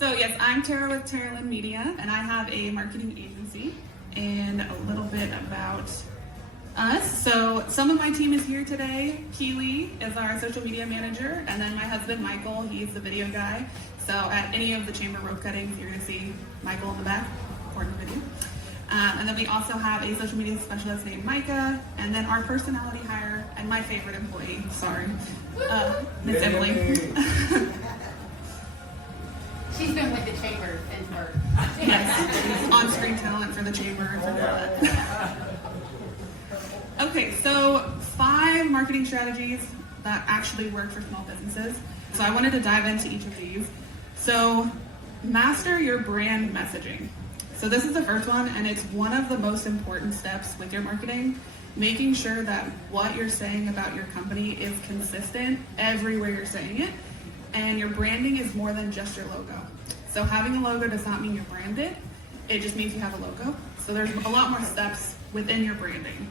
So yes, I'm Tara with Tara Lynn Media, and I have a marketing agency. And a little bit about us. So some of my team is here today. Keely is our social media manager, and then my husband Michael, he's the video guy. So at any of the chamber rope cuttings, you're going to see Michael in the back recording the video. And then we also have a social media specialist named Micah, and then our personality hire and my favorite employee, Miss Emily. She's been with the chamber since birth. Yes, on-screen talent for the chamber. Okay, so 5 marketing strategies that actually work for small businesses. So I wanted to dive into each of these. So master your brand messaging. So this is the first one, and it's one of the most important steps with your marketing, making sure that what you're saying about your company is consistent everywhere you're saying it, and your branding is more than just your logo. So having a logo does not mean you're branded, it just means you have a logo. So there's a lot more steps within your branding.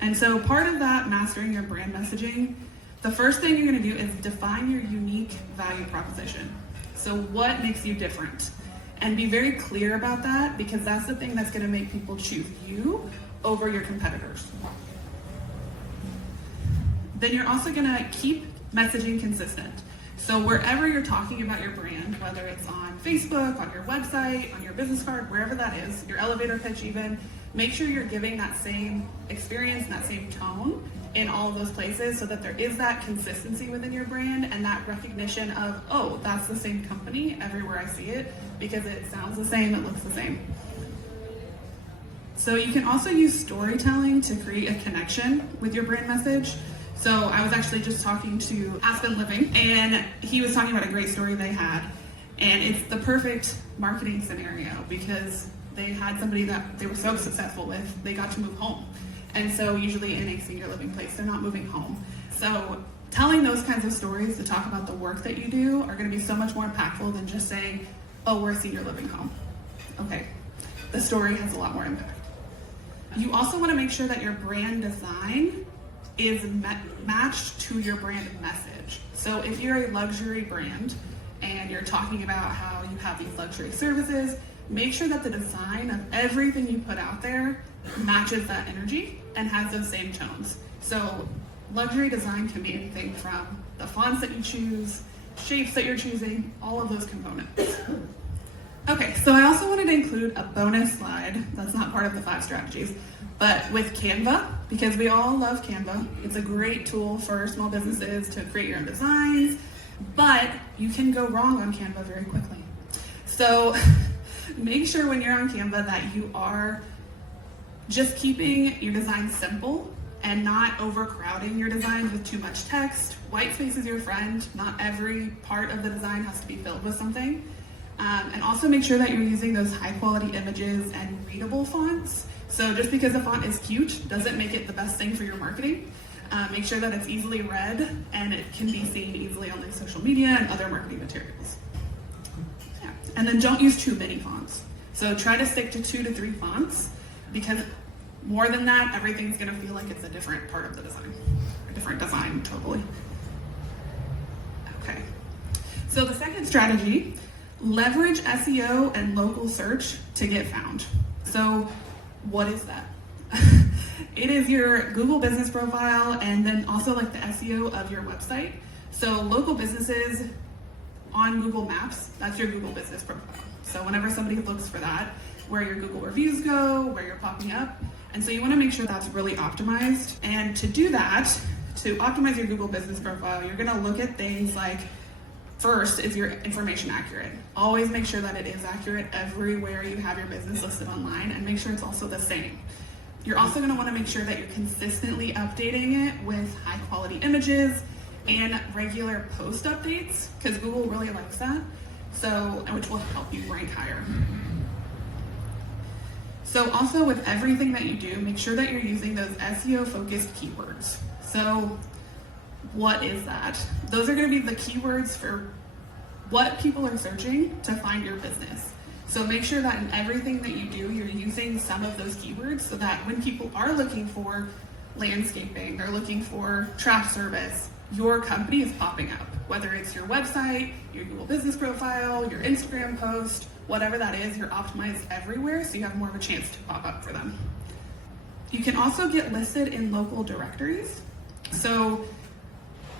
And so part of that, mastering your brand messaging, the first thing you're going to do is define your unique value proposition. So what makes you different? And be very clear about that, because that's the thing that's going to make people choose you over your competitors. Then you're also going to keep messaging consistent. So wherever you're talking about your brand, whether it's on Facebook, on your website, on your business card, wherever that is, your elevator pitch even, make sure you're giving that same experience and that same tone in all of those places, so that there is that consistency within your brand and that recognition of, oh, that's the same company everywhere I see it, because it sounds the same, it looks the same. So you can also use storytelling to create a connection with your brand message. So I was actually just talking to Aspen Living, and he was talking about a great story they had, and it's the perfect marketing scenario, because they had somebody that they were so successful with, they got to move home. And so usually in a senior living place, they're not moving home. So telling those kinds of stories to talk about the work that you do are going to be so much more impactful than just saying, oh, we're a senior living home. Okay, the story has a lot more impact. You also want to make sure that your brand design is matched to your brand message. So if you're a luxury brand and you're talking about how you have these luxury services, make sure that the design of everything you put out there matches that energy and has those same tones. So luxury design can be anything from the fonts that you choose, shapes that you're choosing, all of those components. Okay, so I also wanted to include a bonus slide that's not part of the 5 strategies, but with Canva, because we all love Canva. It's a great tool for small businesses to create your own designs, but you can go wrong on Canva very quickly. So make sure when you're on Canva that you are just keeping your design simple and not overcrowding your designs with too much text. White space is your friend. Not every part of the design has to be filled with something. And also make sure that you're using those high quality images and readable fonts. So just because the font is cute doesn't make it the best thing for your marketing. Make sure that it's easily read and it can be seen easily on like social media and other marketing materials. Yeah. And then don't use too many fonts. So try to stick to 2 to 3 fonts, because more than that, everything's gonna feel like it's a different part of the design, a different design totally. Okay, so the second strategy, leverage SEO and local search to get found. So what is that? It is your Google business profile and then also like the SEO of your website. So local businesses on Google Maps, that's your Google business profile. So whenever somebody looks for that, where your Google reviews go, where you're popping up. And so you want to make sure that's really optimized. And to do that, to optimize your Google business profile, you're going to look at things like, first, is your information accurate? Always make sure that it is accurate everywhere you have your business listed online, and make sure it's also the same. You're also going to want to make sure that you're consistently updating it with high quality images and regular post updates, because Google really likes that. So, which will help you rank higher. So also with everything that you do, make sure that you're using those SEO focused keywords. So what is that? Those are going to be the keywords for what people are searching to find your business. So make sure that in everything that you do, you're using some of those keywords, so that when people are looking for landscaping, they're looking for trash service, your company is popping up, whether it's your website, your Google business profile, your Instagram post, whatever that is, you're optimized everywhere, so you have more of a chance to pop up for them. You can also get listed in local directories. So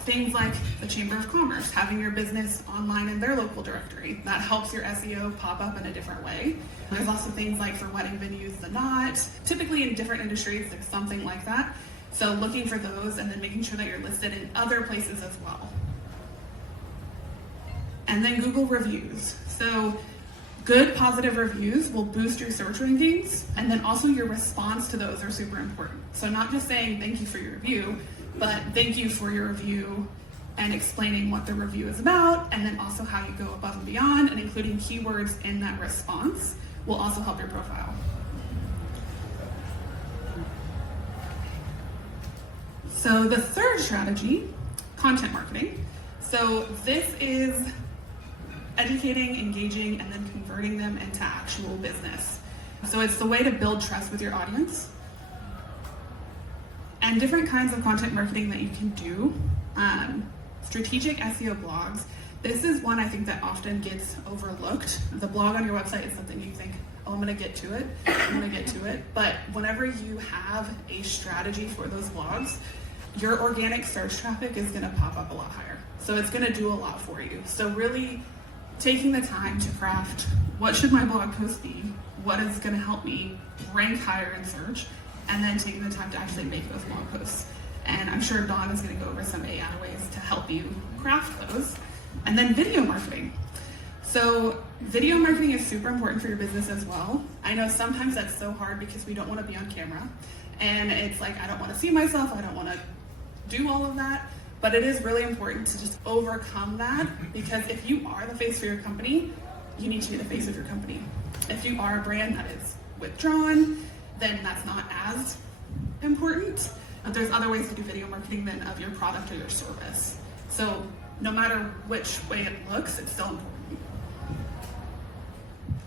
things like the Chamber of Commerce, having your business online in their local directory, that helps your SEO pop up in a different way. There's also things like for wedding venues, The Knot. Typically in different industries, there's something like that. So looking for those and then making sure that you're listed in other places as well. And then Google reviews. So good positive reviews will boost your search rankings, and then also your response to those are super important. So not just saying thank you for your review, but thank you for your review and explaining what the review is about, and then also how you go above and beyond, and including keywords in that response will also help your profile. So the third strategy, content marketing. So this is educating, engaging, and then converting them into actual business. So it's the way to build trust with your audience. And different kinds of content marketing that you can do. Strategic SEO blogs. This is one I think that often gets overlooked. The blog on your website is something you think, oh, I'm gonna get to it. But whenever you have a strategy for those blogs, your organic search traffic is gonna pop up a lot higher. So it's gonna do a lot for you. So really taking the time to craft, what should my blog post be? What is gonna help me rank higher in search? And then taking the time to actually make those blog posts. And I'm sure Dawn is gonna go over some AI ways to help you craft those. And then video marketing. So video marketing is super important for your business as well. I know sometimes that's so hard because we don't wanna be on camera. And it's like, I don't wanna see myself, I don't wanna do all of that. But it is really important to just overcome that, because if you are the face for your company, you need to be the face of your company. If you are a brand that is withdrawn, then that's not as important. But there's other ways to do video marketing than of your product or your service. So no matter which way it looks, it's still important.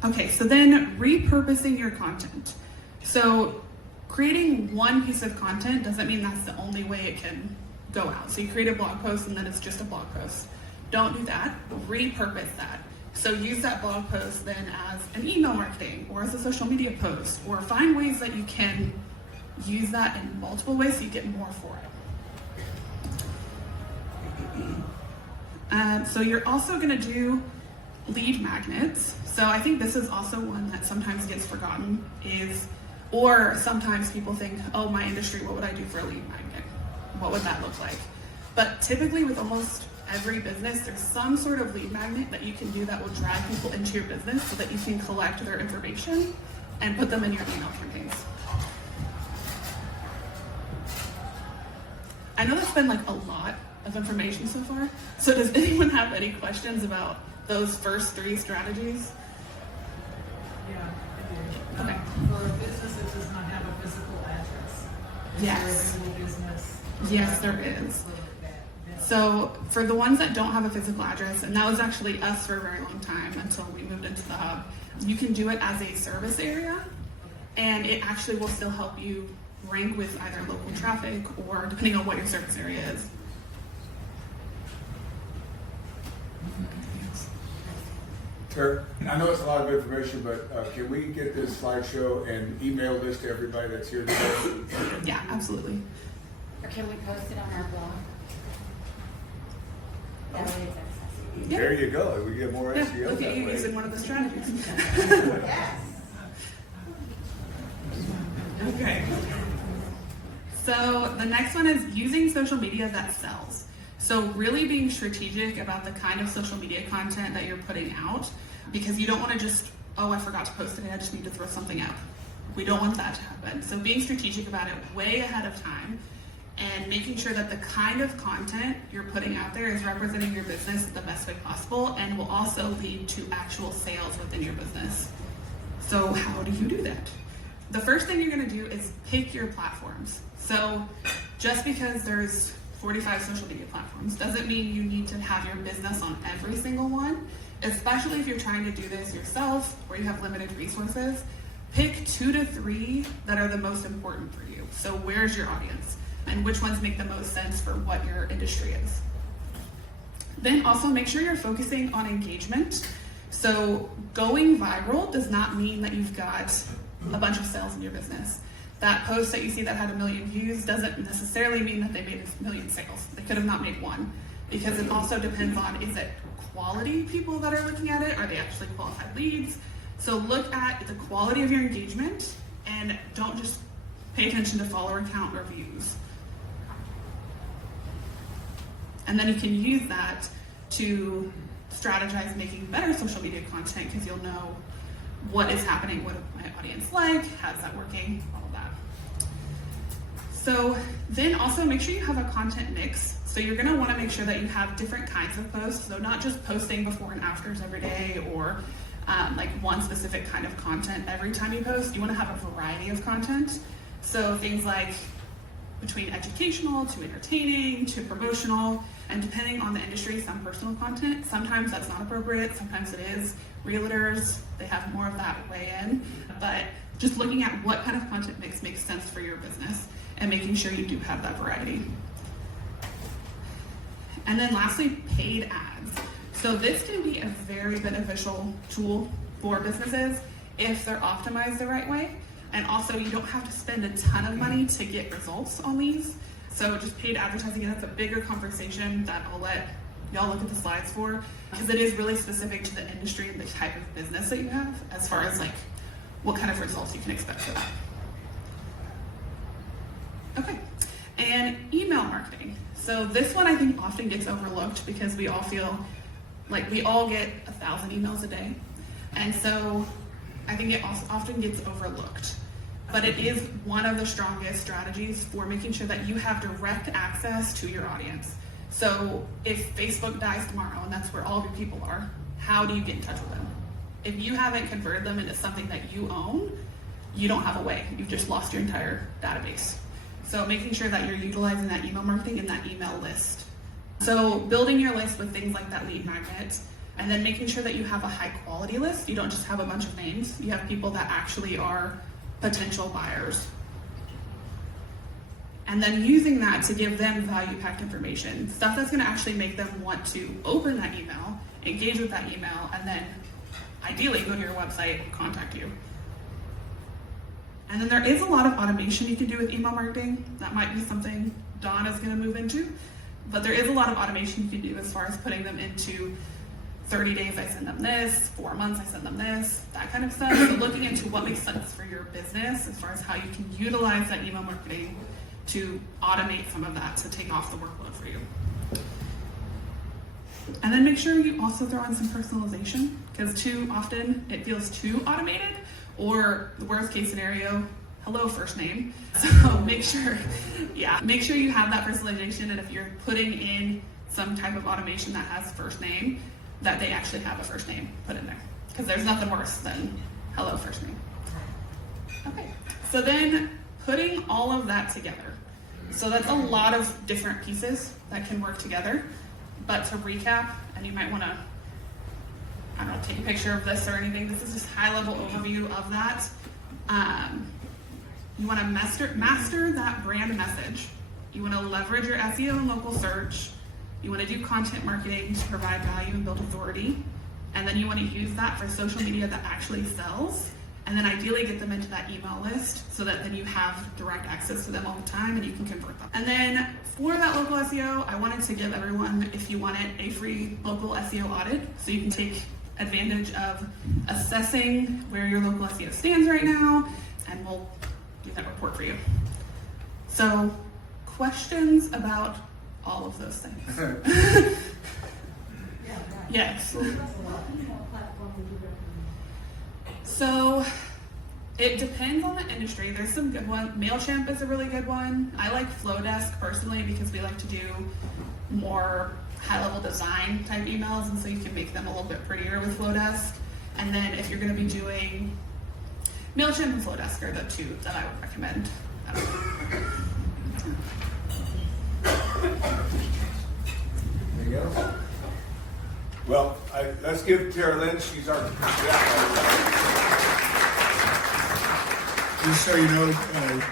Okay, so then repurposing your content. So creating one piece of content doesn't mean that's the only way it can go out. So you create a blog post and then it's just a blog post. Don't do that. Repurpose that. So use that blog post then as an email marketing or as a social media post, or find ways that you can use that in multiple ways so you get more for it. So you're also going to do lead magnets. So I think this is also one that sometimes gets forgotten, or sometimes people think, oh, my industry, what would I do for a lead magnet? What would that look like? But typically with almost every business, there's some sort of lead magnet that you can do that will drag people into your business so that you can collect their information and put them in your email campaigns. I know that's been like a lot of information so far. So does anyone have any questions about those first three strategies? Yeah, I do. Okay. For a business that does not have a physical address. Yes. Is there a Google business? Yes, there is. So for the ones that don't have a physical address, and that was actually us for a very long time until we moved into the hub, you can do it as a service area, and it actually will still help you rank with either local traffic or depending on what your service area is. Sure. I know it's a lot of information, but can we get this slideshow and email this to everybody that's here today? Yeah, absolutely. Or can we post it on our blog? That way it's accessible. Yeah. There you go. We get more Yeah, SEO look that at you way. using one of the strategies. Yes. Okay. So the next one is using social media that sells. So really being strategic about the kind of social media content that you're putting out, because you don't want to just, oh, I forgot to post today, I just need to throw something out. We don't want that to happen. So being strategic about it way ahead of time and making sure that the kind of content you're putting out there is representing your business the best way possible and will also lead to actual sales within your business. So how do you do that? The first thing you're going to do is pick your platforms. So just because there's 45 social media platforms doesn't mean you need to have your business on every single one, especially if you're trying to do this yourself or you have limited resources. Pick 2 to 3 that are the most important for you. So where's your audience? and which ones make the most sense for what your industry is. Then also make sure you're focusing on engagement. So going viral does not mean that you've got a bunch of sales in your business. That post that you see that had 1 million views doesn't necessarily mean that they made 1 million sales. They could have not made one, because it also depends on, is it quality people that are looking at it? Are they actually qualified leads? So look at the quality of your engagement and don't just pay attention to follower count or views. And then you can use that to strategize making better social media content, because you'll know what is happening, what my audience like, how's that working, all of that. So then also make sure you have a content mix. So you're gonna wanna make sure that you have different kinds of posts. So not just posting before and afters every day, or like one specific kind of content every time you post. You wanna have a variety of content. So things like between educational to entertaining to promotional, and depending on the industry, some personal content. Sometimes that's not appropriate, sometimes it is. Realtors, they have more of that weigh in, but just looking at what kind of content mix makes sense for your business and making sure you do have that variety. And then lastly, paid ads. So this can be a very beneficial tool for businesses if they're optimized the right way. And also you don't have to spend a ton of money to get results on these. So just paid advertising, and that's a bigger conversation that I'll let y'all look at the slides for, because it is really specific to the industry and the type of business that you have, as far as like what kind of results you can expect for that. Okay, and email marketing. So this one I think often gets overlooked because we all feel like we all get 1,000 emails a day. And so I think it also often gets overlooked. But it is one of the strongest strategies for making sure that you have direct access to your audience. So if Facebook dies tomorrow and that's where all of your people are, how do you get in touch with them? If you haven't converted them into something that you own, you don't have a way. You've just lost your entire database. So making sure that you're utilizing that email marketing and that email list. So building your list with things like that lead magnet, and then making sure that you have a high quality list. You don't just have a bunch of names. You have people that actually are potential buyers. And then using that to give them value-packed information, stuff that's gonna actually make them want to open that email, engage with that email, and then ideally go to your website and contact you. And then there is a lot of automation you can do with email marketing. That might be something Dawn is gonna move into, but there is a lot of automation you can do as far as putting them into 30 days I send them this, 4 months I send them this, that kind of stuff. So looking into what makes sense for your business as far as how you can utilize that email marketing to automate some of that to take off the workload for you. And then make sure you also throw in some personalization, because too often it feels too automated, or the worst case scenario, hello first name. So make sure you have that personalization, and if you're putting in some type of automation that has first name, that they actually have a first name put in there, because there's nothing worse than hello first name. Okay, so then putting all of that together. So that's a lot of different pieces that can work together, but to recap, and you might want to, I don't know, take a picture of this or anything. This is just high level overview of that. You want to master that brand message. You want to leverage your SEO and local search. You want to do content marketing to provide value and build authority. And then you want to use that for social media that actually sells. And then ideally get them into that email list so that then you have direct access to them all the time and you can convert them. And then for that local SEO, I wanted to give everyone, if you want it, a free local SEO audit. So you can take advantage of assessing where your local SEO stands right now, and we'll do that report for you. So questions about all of those things? Yes. So it depends on the industry. There's some good ones. MailChimp is a really good one. I like Flowdesk personally because we like to do more high-level design type emails, and so you can make them a little bit prettier with Flowdesk. And then if you're going to be doing MailChimp and Flowdesk are the two that I would recommend. Anything else? Well, let's give Tara Lynn, she's our Just so you know,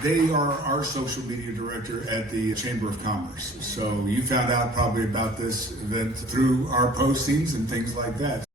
they are our social media director at the Chamber of Commerce. So you found out probably about this event through our postings and things like that.